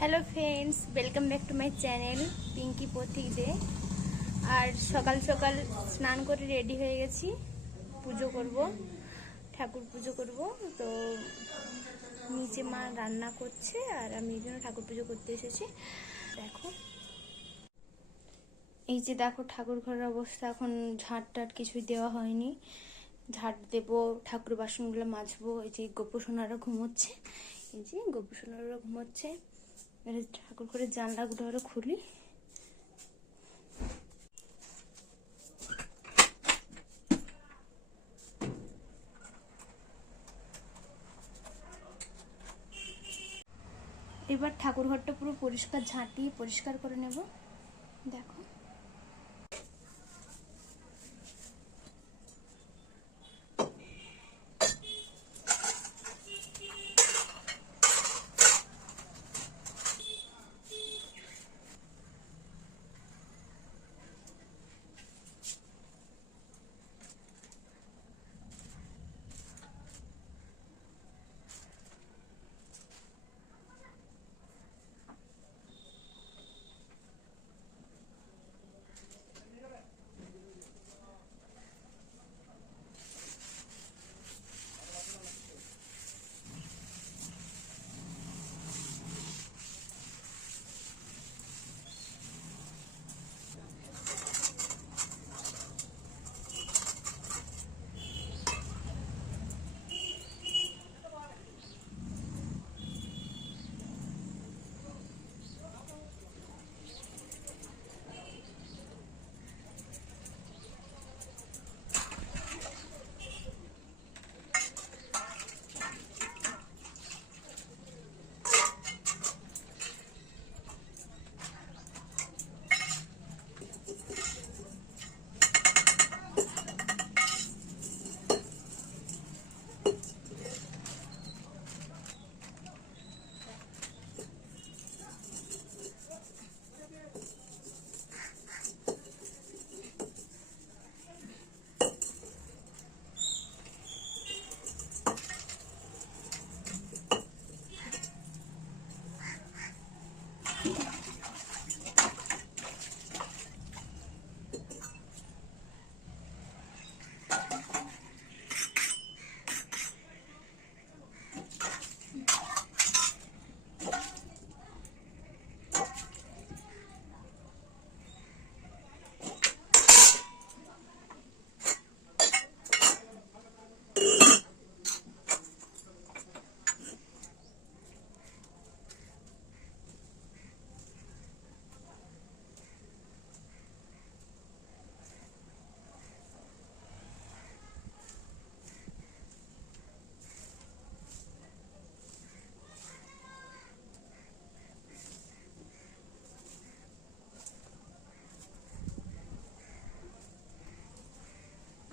Hello friends, welcome back to my channel Pinky Pathik De. আর সকাল সকাল স্নান করে রেডি হয়ে গেছি, পুজো করব, ঠাকুর পুজো করব। তো নিচে মা রান্না করছে আর আমি এই জন্য ঠাকুর পুজো করতে এসেছি। দেখো, এই যে দেখো ঠাকুর ঘরের অবস্থা। এখন ঝাঁট টাট কিছুই দেওয়া হয়নি, ঝাঁট দেবো, ঠাকুর বাসনগুলো মাজবো। এই যে গোপসোনারা ঘুমোচ্ছে, এই যে গোপসোনারা ঘুমোচ্ছে। ঠাকুর ঘরের জানলাগুলো আরো খুলি। এবার ঠাকুর ঘরটা পুরো পরিষ্কার ঝাঁটিয়ে পরিষ্কার করে নেব। দেখো,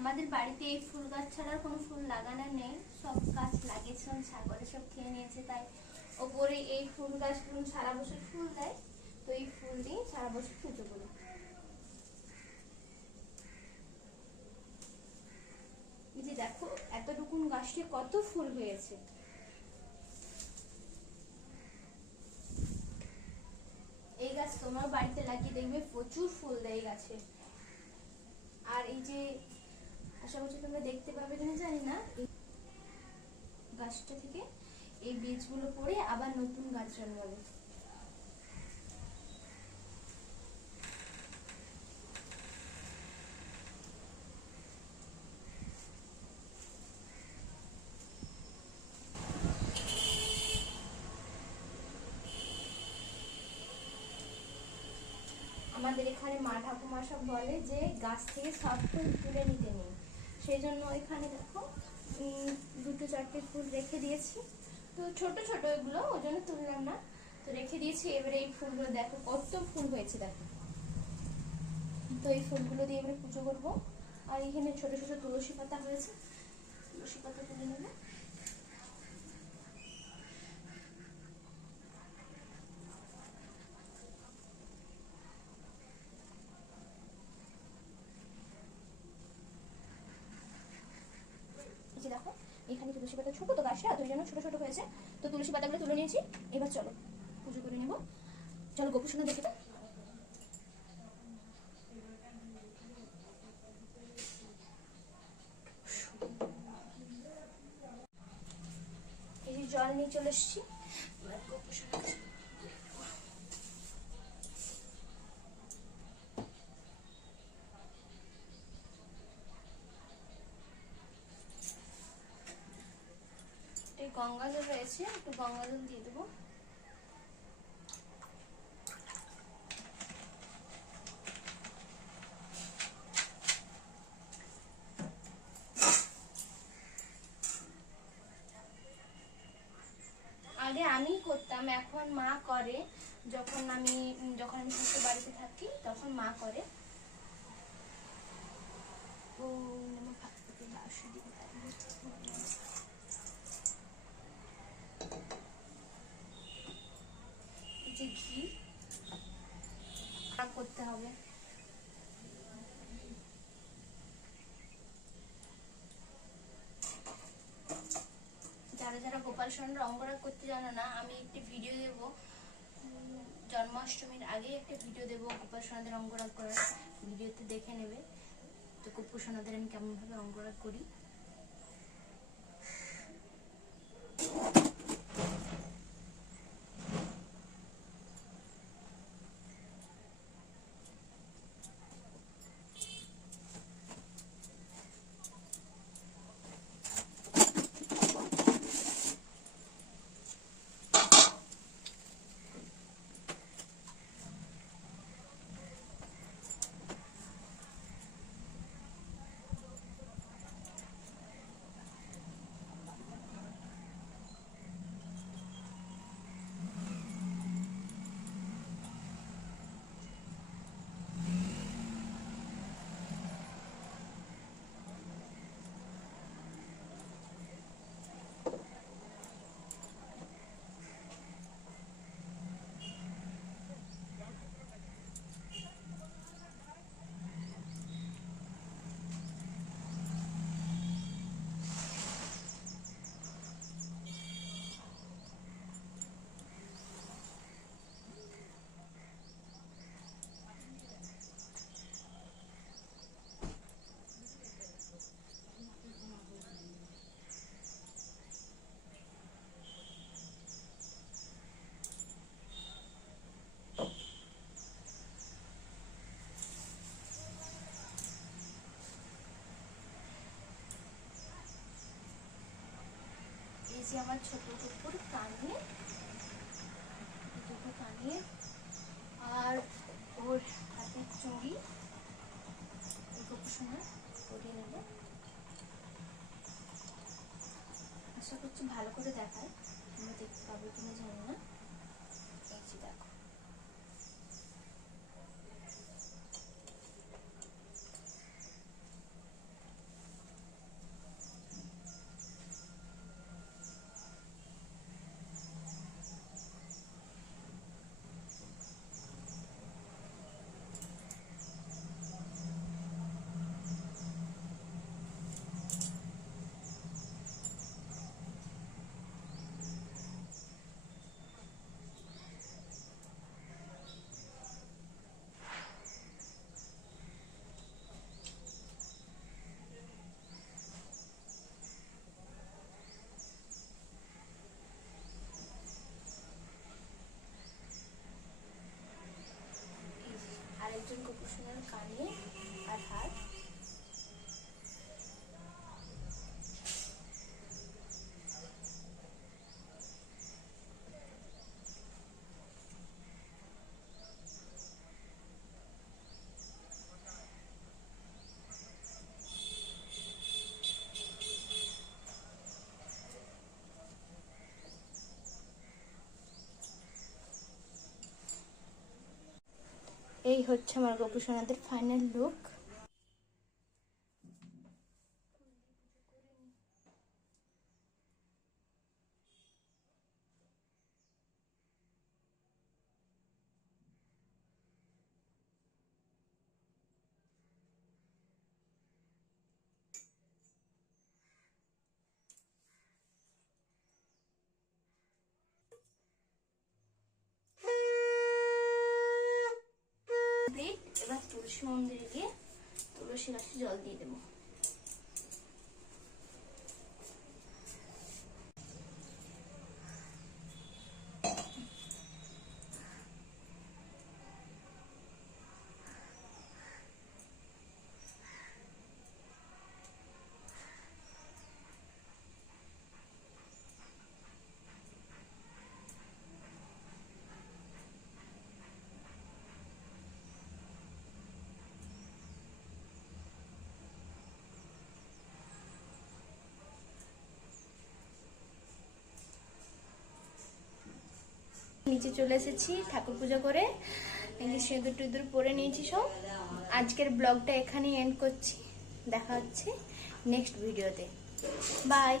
আমাদের বাড়িতে এই ফুল গাছ ছাড়া কোনো ফুল লাগানো নেই। সব গাছ লাগিয়েছিলাম, ছাগলে সব খেয়ে নিয়েছে। তাই ওপরে এই ফুল গাছগুলো সারা বছর ফুল দেয়, তো এই ফুল দিয়ে সারা বছর পুজো করি। এই যে দেখো, এতটুকুন গাছটি কত ফুল হয়েছে। এই গাছ তোমার বাড়িতে লাগিয়ে দেখবে, প্রচুর ফুল দেয় এই গাছে। আর এই যে, আশা করছি তোমরা দেখতে পাবে কিনা জানি না, এই গাছটা থেকে এই বীজগুলো পড়ে আবার নতুন গাছ জন্মাবে। আমাদের এখানে মা ঠাকুমা সব বলে যে গাছ থেকে সব ফুল তুলে নিতে নেই, সেই জন্য এখানে দেখো দুটো চারটে ফুল রেখে দিয়েছি। তো ছোট ছোট এগুলো, ওই জন্য তুললাম না, তো রেখে দিয়েছি। এবারে এই ফুলগুলো দেখো কত ফুল হয়েছে, দেখো। তো এই ফুলগুলো দিয়ে এবারে পুজো করবো। আর এখানে ছোট ছোট তুলসী পাতা হয়েছে, তুলসী পাতা তুলে নেবে। এই যে দেখো, এখানে তুলসী পাতা ছোট তো গাছটা, তো এই জন্য ছোট ছোট হয়েছে। তো তুলসী পাতাগুলো তুলে নিয়েছি। এবার চলো পুজো করে নেব। চলো গোপু সোনা দেখে। এই জল নিয়ে চলে এসেছি। গোপু সোনা গঙ্গা জল রয়েছে, একটু গঙ্গা জল দিয়ে দেবো। আগে আমি করতাম, এখন মা করে। যখন আমি শ্বশুর বাড়িতে থাকি তখন মা করে। যে ঘি করতে হবে। যারা যারা গোপাল সোনার অঙ্গরাগ করতে জানো না, আমি একটি ভিডিও দেব জন্মাষ্টমীর আগে, একটা ভিডিও দেবো গোপাল সোনাদের অঙ্গরাগ করার, ভিডিওতে দেখে নেবে। তো গোপাল সোনাদের আমি কেমন ভাবে অঙ্গরাগ করি। এই যে আমার ছোট কুকুর কানে, দুটো কানে আর ওর হাতের চুড়ি, এই গোপু সোনা পরিয়ে নেবে। আশা করছি ভালো করে দেখায়, তোমরা দেখতে পাবে কিনা জানি না। এই যে দেখো, আরেকজন গোপু সোনার কানে আর হাত। এই হচ্ছে আমার গোপু সোনাদের ফাইনাল লুক। কমপ্লিট। এবার তুলসী মন্দিরে গিয়ে তুলসী গাছে জল দিয়ে দেবো। নিচে চলে এসেছি ঠাকুর পূজা করে, সিঁদুর টিঁদুর পরে নিয়েছি সব। আজকের ব্লগটা এখানেই এন্ড করছি, দেখা হচ্ছে নেক্সট ভিডিওতে। বাই।